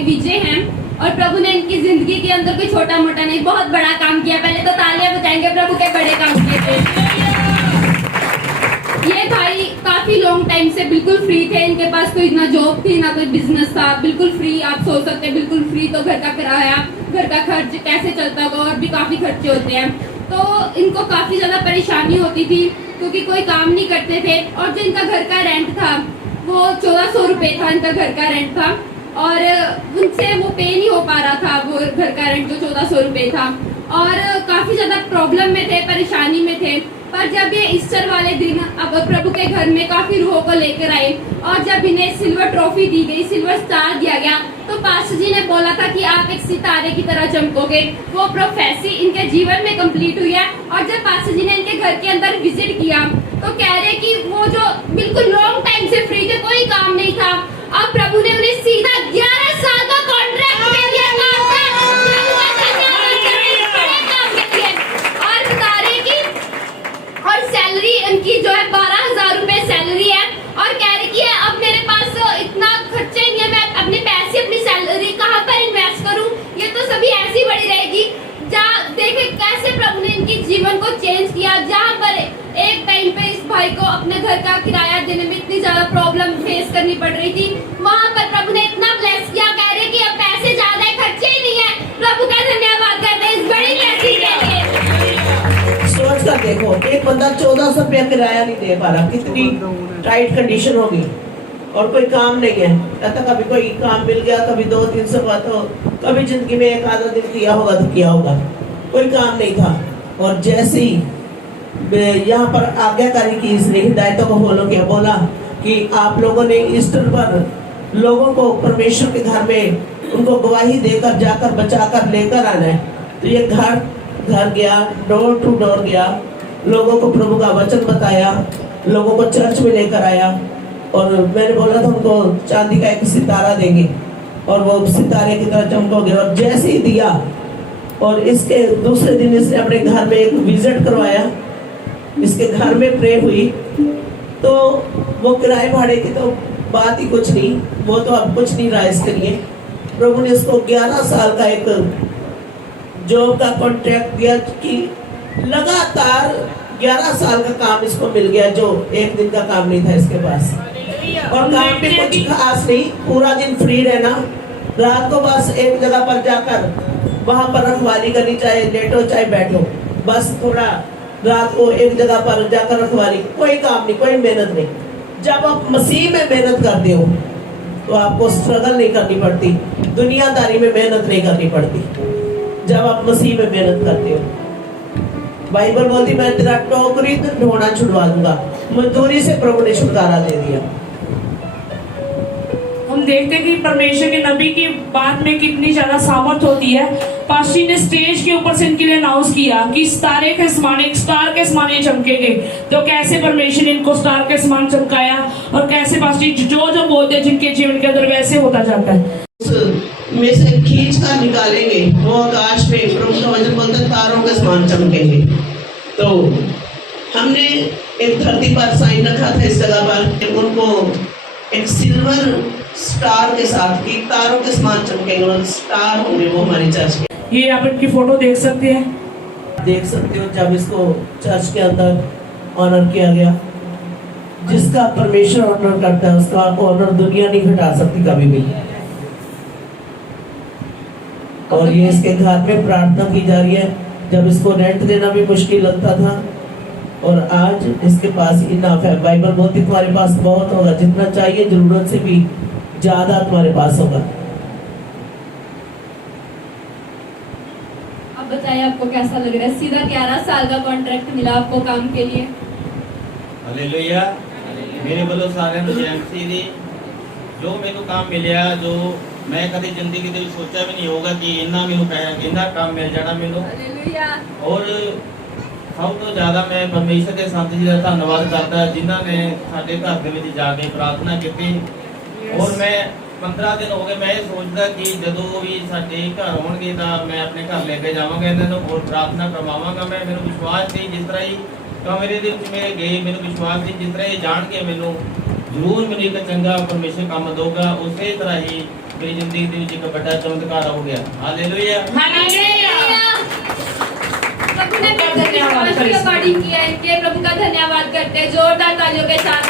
विजय हैं और प्रभु ने इनकी जिंदगी के अंदर कोई छोटा मोटा नहीं बहुत बड़ा काम किया। पहले तो तालियां बजाएंगे प्रभु के बड़े काम किए थे। ये भाई काफी लॉन्ग टाइम से बिल्कुल फ्री थे, इनके पास कोई ना जॉब थी ना कोई बिजनेस था, बिल्कुल फ्री। आप सोच सकते हैं बिल्कुल फ्री, तो घर का किराया घर का खर्च कैसे चलता होगा और भी काफी खर्चे होते हैं। तो इनको काफी ज्यादा परेशानी होती थी क्योंकि कोई काम नहीं करते थे और जो इनका घर का रेंट था वो 1400 रुपए था, इनका घर का रेंट था और उनसे वो पे नहीं हो पा रहा था वो घर का रेंट जो 1400 रुपए था और काफी ज्यादा प्रॉब्लम में थे, परेशानी में थे। पर जब ये ईस्टर वाले दिन अब प्रभु के घर में काफी रूहों को लेकर आए और जब इन्हें सिल्वर ट्रॉफी दी गई, सिल्वर स्टार दिया गया, तो पास्टर जी ने बोला था कि आप एक सितारे की तरह चमकोगे। वो प्रोफेसी इनके जीवन में कंप्लीट हुई है। और जब पास्टर जी ने इनके घर के अंदर विजिट किया तो कह रहे कि वो जो बिल्कुल लॉन्ग टाइम से फ्री थे, कोई काम नहीं था, अब प्रभु ने उन्हें सीधा 11 साल का कॉन्ट्रैक्ट दे दिया और बता रहे कि और सैलरी इनकी जो है 12,000 रुपए सैलरी है और कह रही कि अब मेरे पास इतना खर्चा नहीं है, मैं अपने पैसे अपनी सैलरी कहाँ पर इन्वेस्ट करूँ, ये तो सभी ऐसी बढ़ी रहेगी। देखे कैसे प्रभु ने इनकी जीवन को चेंज किया। जहाँ पर एक टाइम पे इस भाई को अपने घर का किराया देने में इतनी ज्यादा प्रॉब्लम फेस करनी पड़ रही थी, वहाँ पर प्रभु ने इतना ब्लेस किया। कह रहे कि अब पैसे ज्यादा है, खर्चे ही नहीं है। प्रभु का धन्यवाद करते हैं इस बड़ी ब्लेसिंग के लिए। सोच कर देखो, एक बंदा 1400 रुपया किराया नहीं दे पा रहा, कितनी टाइट कंडीशन होगी और कोई काम नहीं है। कहता कभी कोई काम मिल गया, कभी 200-300 का, तो कभी जिंदगी में एक आधा दिन किया होगा तो किया होगा, कोई काम नहीं था। और जैसे ही यहाँ पर आज्ञाकारी की इसने हिदायतों को फॉलो किया, बोला कि आप लोगों ने ईस्टर पर लोगों को परमेश्वर के घर में उनको गवाही देकर जाकर बचाकर लेकर आना है। तो ये घर घर गया, डोर टू डोर गया, लोगों को प्रभु का वचन बताया, लोगों को चर्च में लेकर आया और मैंने बोला था उनको चांदी का एक सितारा देंगे और वो सितारे की तरह चमकोगे। और जैसे ही दिया और इसके दूसरे दिन इसने अपने घर में एक विजिट करवाया, इसके घर में प्रे हुई, तो वो किराए भाड़े की तो बात ही कुछ नहीं, वो तो अब कुछ नहीं रहा इसके लिए। प्रभु ने इसको 11 साल का एक जॉब का कॉन्ट्रैक्ट दिया कि लगातार 11 साल का काम इसको मिल गया, जो एक दिन का काम नहीं था इसके पास। और काम भी कुछ खास नहीं, पूरा दिन फ्री रहना, रात को बस एक जगह पर जाकर वहां पर रखवाली करनी, चाहे लेटो चाहे बैठो, बस थोड़ा रात को एक जगह पर जाकर रखवाली, कोई काम नहीं, कोई मेहनत नहीं। जब आप मसीह में मेहनत करते हो तो आपको स्ट्रगल नहीं करनी पड़ती, दुनियादारी में मेहनत नहीं करनी पड़ती। जब आप मसीह में मेहनत करते हो, बाइबल बोलती मैं तेरा टोकरी ढोना छुड़वा दूंगा, मजदूरी से प्रभु ने छुटकारा दे दिया। हम देखते हैं कि परमेश्वर के नबी की बात में कितनी ज्यादा सामर्थ होती है। पास्टर ने स्टेज के ऊपर से इनके लिए अनाउंस किया कि सितारे के समान, एक स्टार के समान ये चमकेंगे। तो कैसे परमेश्वर ने इनको स्टार के समान चमकाया और कैसे पास्टर जो जो बोलते हैं जिनके जीवन के अंदर वैसे होता जाता है। में से खींच कर निकालेंगे, वो आकाश में प्रभु का वचन बोलते हैं तारों के समान चमकेंगे। तो हमने एक धरती पर साइन रखा था इस जगह पर, उनको एक सिल्वर स्टार के साथ की तारों के समान चमकेंगे और स्टार होंगे वो हमारी चर्च के। ये आप इनकी फोटो देख सकते हैं, देख सकते हो जब इसको चर्च के अंदर ऑनर किया गया। जिसका परमेश्वर ऑनर करता है उसका ऑनर दुनिया नहीं घटा सकती कभी भी। और ये इसके घर में प्रार्थना की जा रही है। जब इसको रेंट देना भी मुश्किल लगता था और आज इसके पास इनफ है। बाइबल बोलती तुम्हारे पास बहुत होगा, जितना चाहिए जरूरत से भी ज्यादा तुम्हारे पास होगा। अब बताइए आपको कैसा लग रहा है? सीधा 11 साल का कॉन्ट्रैक्ट मिला आपको काम के लिए। हालेलुया। मेरे वालों सारे एजेंसी दी जो मैंने काम मिलिया, जो मैं कभी जिंदगी ਦੇ सोचा भी नहीं होगा कि इन्ना मैनू पैसा इन्ना काम मिल जाना मैनू। हालेलुया। और सब तो ज़्यादा मैं परमेश्वर के संत जी का धन्यवाद करता जिन्होंने साडे घर के विच जाके प्रार्थना की। और मैं 15 दिन हो गए मैं सोचता कि जदों भी साडे घर होणगे तो मैं अपने घर लेके जावांगा, इन्हां नूं और प्रार्थना करवावांगा। मैं मैनूं विश्वास नहीं जिस तरह ही कमरे दे विच मेरे गए, मैनूं विश्वास नहीं जिस तरह ही जाण के मैनूं जरूर मैनूं एक चंगा परमेश्वर काम दूगा, उस तरह ही ਮੇਰੀ ਜ਼ਿੰਦਗੀ ਦੇ ਵਿੱਚ ਇੱਕ ਵੱਡਾ ਚਮਤਕਾਰ ਹੋ ਗਿਆ। ਹਾਲੇਲੂਇਆ। हालेलुया। प्रभु ने धन्यवाद अकॉर्डिंग किया, इनके प्रभु का धन्यवाद करते हैं जोरदार तालियों के साथ।